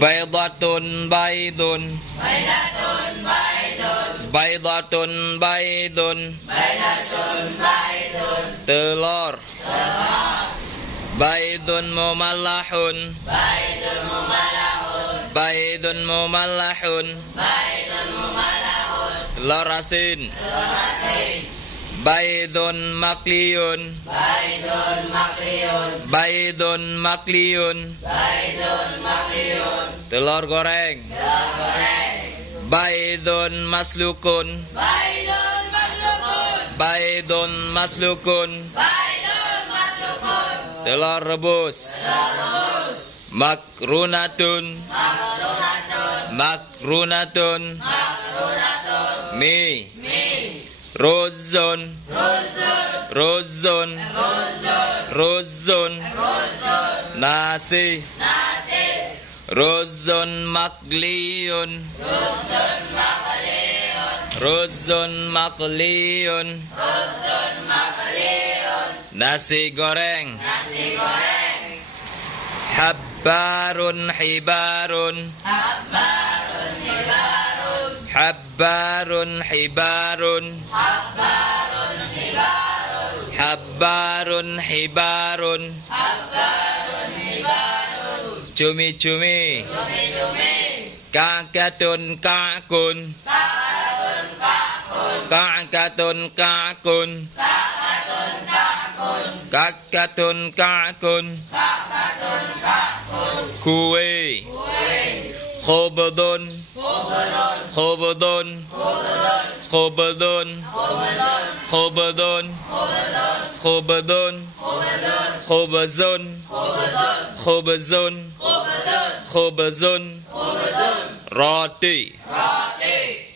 Baydatun baydun. Baydatun baydun. Baydatun baydun. Baydatun baydun. Telur. Telur. Baydun mumallahun. Baydun mumalahun. Baydun mumallahun. Baydun mumalahun. Telur asin. Telur asin. Baydun makliyun. Baydun makliyun. Baydun makliyun. Baydun makliyun. Telur goreng. Telur goreng. Baydun maslukun. Baydun maslukun. Baydun maslukun. Baydun maslukun. Telur rebus. Telur rebus. Makrunatun. Makrunatun. Makrunatun. Makrunatun. Mie. Mie. Ruzun. Ruzun. Ruzun. Ruzun. Ruzun. Ruzun. Nasi. Nasi. Ruzun makliyun. Ruzun makliyun. Ruzun makliyun. Ruzun makliyun. Nasi goreng. Nasi goreng. Habbarun hibarun. Habbarun hibarun. Habbarun hibarun. Habbarun hibarun. Habbarun hibarun. Habbarun hibarun. Cumi-cumi. Cumi-cumi. Kakatun kakun. Kakatun kakun. Kakatun kakun. Kakatun kakun. Kakatun kakun. Kakatun kakun. Kue. Kue. Khobdun. Khobdun. Khobdun. Khobdun. Khobdun. Khobdun. Khobdun. Khobdun. Khobdun. Khobdun. Khobzun. Khobdun. Khobzun. Khobdun. Khobzun. Khobdun. Roti. Roti.